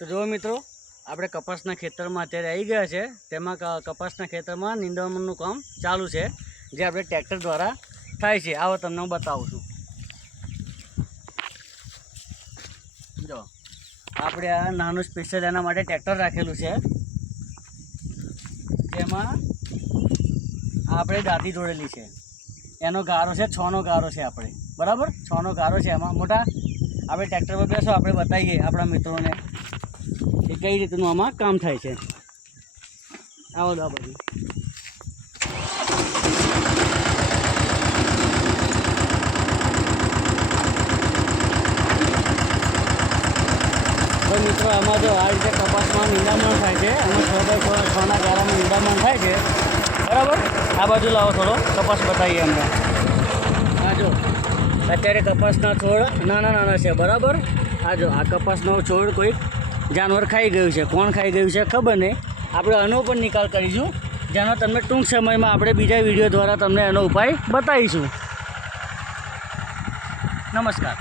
તો જો મિત્રો આપણે કપાસના ખેતરમાં અત્યારે આવી ગયા છે। તેમાં કપાસના ખેતરમાં નીંદણનું કામ ચાલુ છે, જે આપણે ટ્રેક્ટર દ્વારા થાય છે। આવો તમને હું બતાવું છું। જો આપણે આ નાનું સ્પેશિયલ એના માટે ટ્રેક્ટર રાખેલું છે, જેમાં આપણે દાંતી જોડેલી છે। એનો ગારો છે 6નો ગારો છે આપણે, બરાબર 6નો ગારો છે। એમાં મોટા આપણે ટ્રેક્ટર પર બેસો, આપણે બતાવીએ આપણા મિત્રોને કે કઈ રીતનું આમાં કામ થાય છે। આવો દો બધું। તો મિત્રો આમાં જો આ રીતે કપાસમાં નિંદામણ થાય છે, એમાં 6x6ના ગારામાં નિંદામણ થાય છે, બરાબર। આ બાજુ લાવો, થોડો કપાસ બતાવીએ અમને। આ જો અત્યારે કપાસના છોડ નાના છે, બરાબર। આ જો આ કપાસનો છોડ કોઈક જાનવર ખાઈ ગયું છે, કોણ ખાઈ ગયું છે ખબર નહીં। આપણે આનો પણ નિકાલ કરીશું, જેનો તમને ટૂંક સમયમાં આપણે બીજા વિડીયો દ્વારા તમને એનો ઉપાય બતાવીશું। નમસ્કાર।